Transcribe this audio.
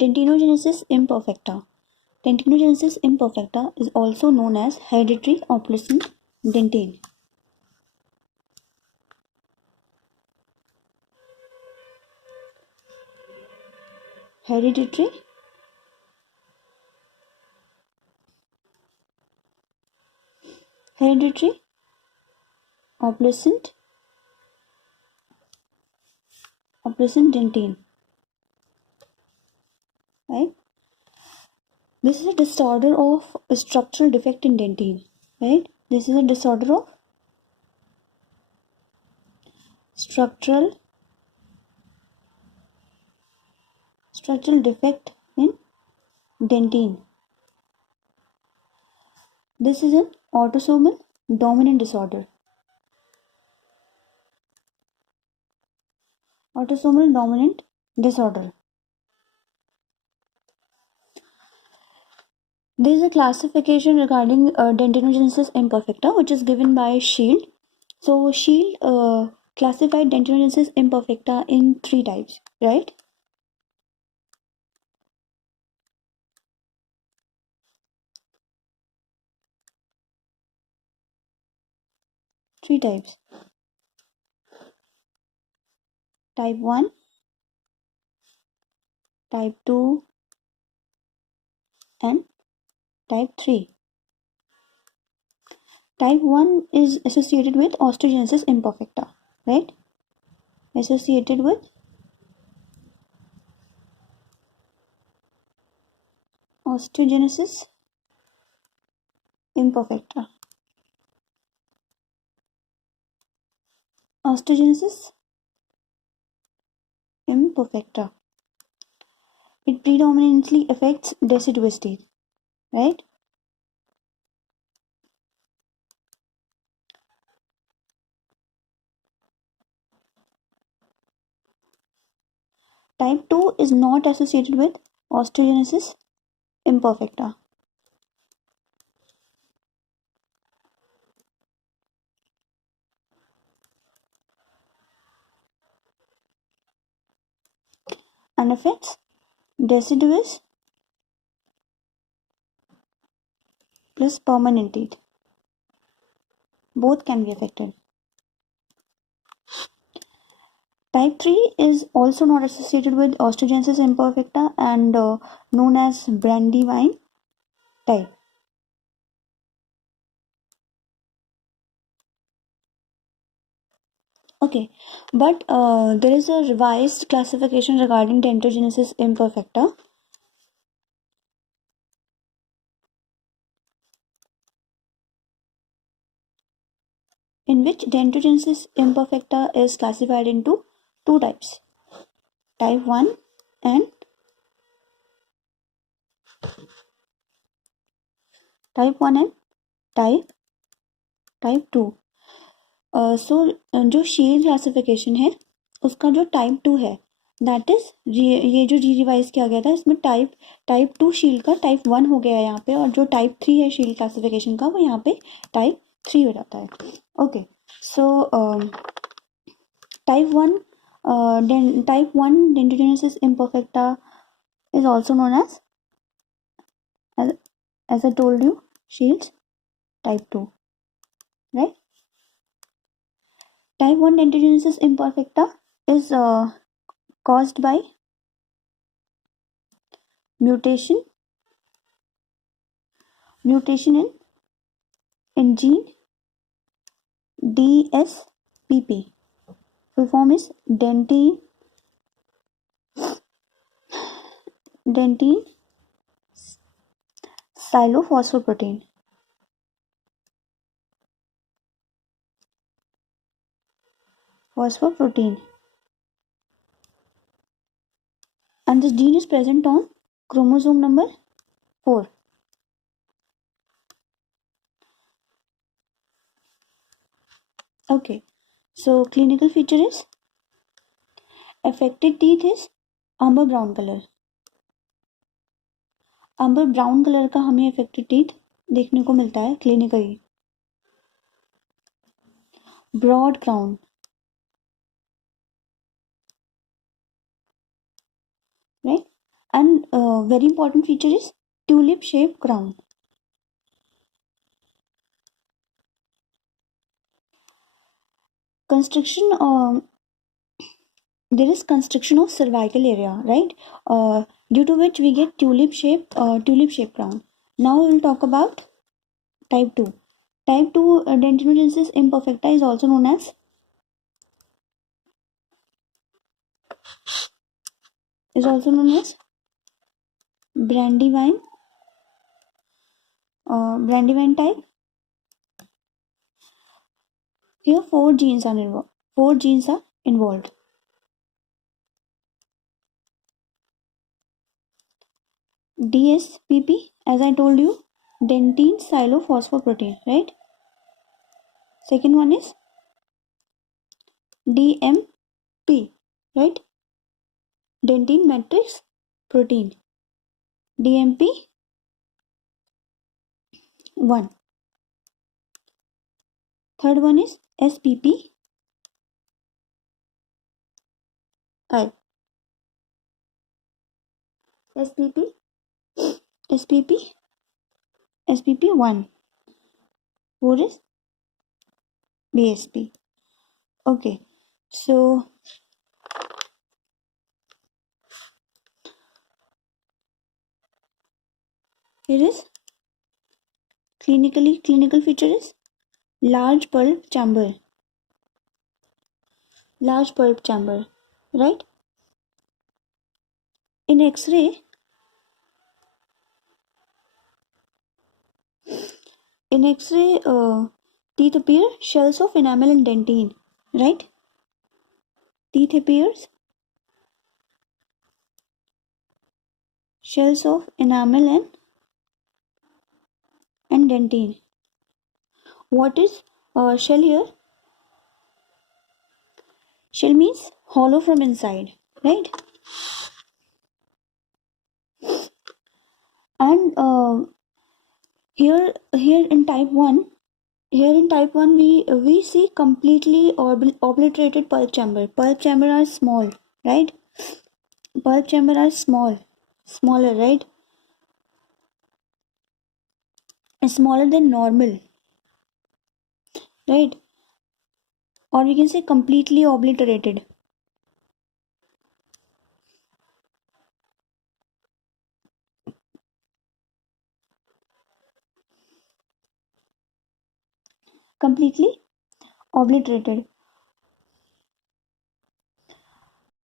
Dentinogenesis imperfecta. Dentinogenesis imperfecta is also known as hereditary obsolescent dentine. Hereditary obsolescent dentine. Right? This is a disorder of a structural defect in dentine. Right? This is a disorder of structural defect in dentine. This is an autosomal dominant disorder. Autosomal dominant disorder. There is a classification regarding dentinogenesis imperfecta, which is given by Shield. So Shield classified dentinogenesis imperfecta in 3 types, right? Three types. Type 1, type 2, and type 3. Type 1 is associated with osteogenesis imperfecta, right? Associated with osteogenesis imperfecta. Osteogenesis imperfecta. It predominantly affects deciduous teeth, right? Type 2 is not associated with osteogenesis imperfecta. And affects deciduous plus permanent teeth. Both can be affected. Type 3 is also not associated with osteogenesis imperfecta and known as Brandywine type. Okay, but there is a revised classification regarding dentinogenesis imperfecta. In which dentinogenesis imperfecta is classified into 2 types. Type 1 and type 2. सो जो शील classification है उसका जो type 2 है that is ये जो revise किया गया था इसमें टाइप 2 शील का टाइप 1 हो गया है यहाँ पे और जो टाइप 3 है शील क्लासिफिकेशन का वो यहाँ पे टाइप 3 हो जाता है. Okay so type 1 dentinogenesis imperfecta is also known as I told you Shields type 2, right? Type 1 dentinogenesis imperfecta is caused by mutation in gene DSPP. Full form is dentine silophosphoprotein. And this gene is present on chromosome number 4. Okay, so clinical feature is affected teeth is amber brown color. amber brown color का हमें affected teeth देखने को मिलता है clinically. broad crown, right? And very important feature is tulip shaped crown. Constriction, there is constriction of cervical area, right? Due to which we get tulip shape crown. Now we will talk about type 2. Type 2 dentinogenesis imperfecta is also known as Brandywine Brandywine type. Here four genes are involved. DSPP, as I told you, dentine silophosphoprotein, right? Second one is DMP, right? Dentine matrix protein. DMP 1. Third one is SPP I. SPP SPP SPP 1. 4 is BSP. Okay, so here is clinical feature is large pulp chamber, right? In X-ray, teeth appear shells of enamel and dentine, right? Teeth appears shells of enamel and dentine. What is shell here? Shell means hollow from inside, right? And here in type 1, we see completely obliterated pulp chamber. Pulp chamber are small, right? Pulp chamber are smaller, right? Smaller than normal, right? Or we can say completely obliterated. Completely obliterated.